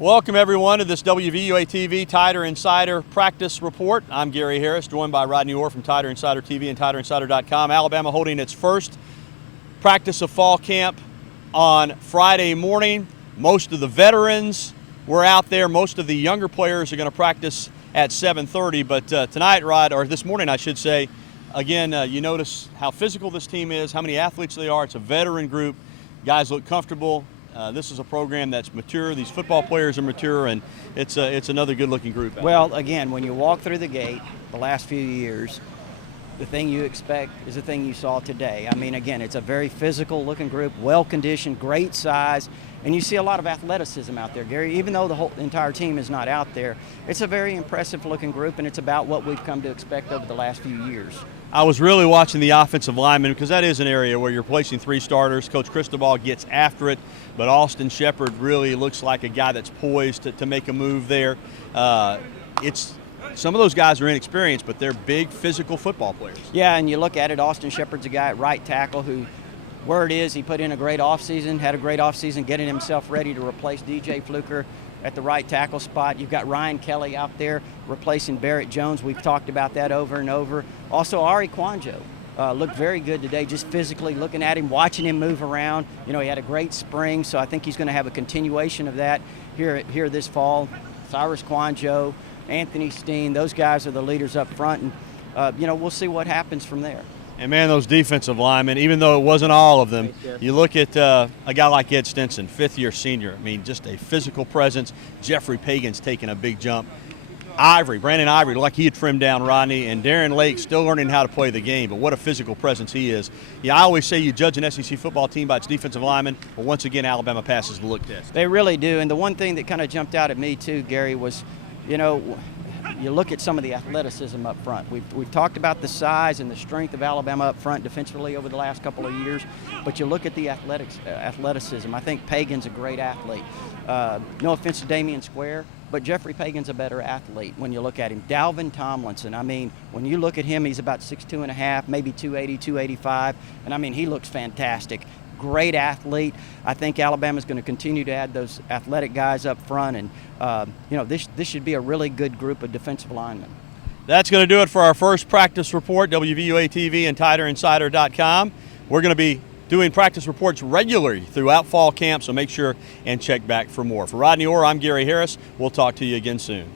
Welcome everyone to this WVUA TV Tider Insider Practice Report. I'm Gary Harris, joined by Rodney Orr from Tider Insider TV and TiderInsider.com. Alabama holding its first practice of fall camp on Friday morning. Most of the veterans were out there. Most of the younger players are going to practice at 7:30. But tonight, Rod, or this morning I should say, again, you notice how physical this team is, how many athletes they are. It's a veteran group. Guys look comfortable. This is a program that's mature. These football players are mature, and it's another good-looking group. Well, again, when you walk through the gate the last few years, the thing you expect is the thing you saw today. I mean, again, it's a very physical-looking group, well-conditioned, great size, and you see a lot of athleticism out there, Gary. Even though the entire team is not out there, it's a very impressive-looking group, and it's about what we've come to expect over the last few years. I was really watching the offensive linemen because that is an area where you're placing three starters. Coach Cristobal gets after it, but Austin Shepard really looks like a guy that's poised to make a move there. Some of those guys are inexperienced, but they're big physical football players. Yeah, and you look at it, Austin Shepard's a guy at right tackle who, word is, he put in a great offseason, had a great offseason getting himself ready to replace DJ Fluker at the right tackle spot. You've got Ryan Kelly out there replacing Barrett Jones. We've talked about that over and over. Also, Ari Kwanjo looked very good today, just physically looking at him, watching him move around. You know, he had a great spring, so I think he's going to have a continuation of that here this fall. Cyrus Kwanjo, Anthony Steen, those guys are the leaders up front, and we'll see what happens from there. And man, those defensive linemen, even though it wasn't all of them, you look at a guy like Ed Stinson, fifth-year senior. I mean, just a physical presence. Jeffrey Pagan's taking a big jump. Brandon Ivory, like he had trimmed down Rodney, and Darren Lake still learning how to play the game, but what a physical presence he is. Yeah, I always say you judge an SEC football team by its defensive linemen, but once again, Alabama passes the look test. They really do, and the one thing that kind of jumped out at me too, Gary, was, you look at some of the athleticism up front. We've talked about the size and the strength of Alabama up front defensively over the last couple of years, but you look at the athleticism. I think Pagan's a great athlete. No offense to Damian Square, but Jeffrey Pagan's a better athlete when you look at him. Dalvin Tomlinson, I mean, when you look at him, he's about 6'2.5", maybe 280, 285, and I mean, he looks fantastic. Great athlete. I think Alabama's going to continue to add those athletic guys up front, and this should be a really good group of defensive linemen. That's going to do it for our first practice report, WVUA TV and TiderInsider.com. We're going to be doing practice reports regularly throughout fall camp, so make sure and check back for more. For Rodney Orr, I'm Gary Harris. We'll talk to you again soon.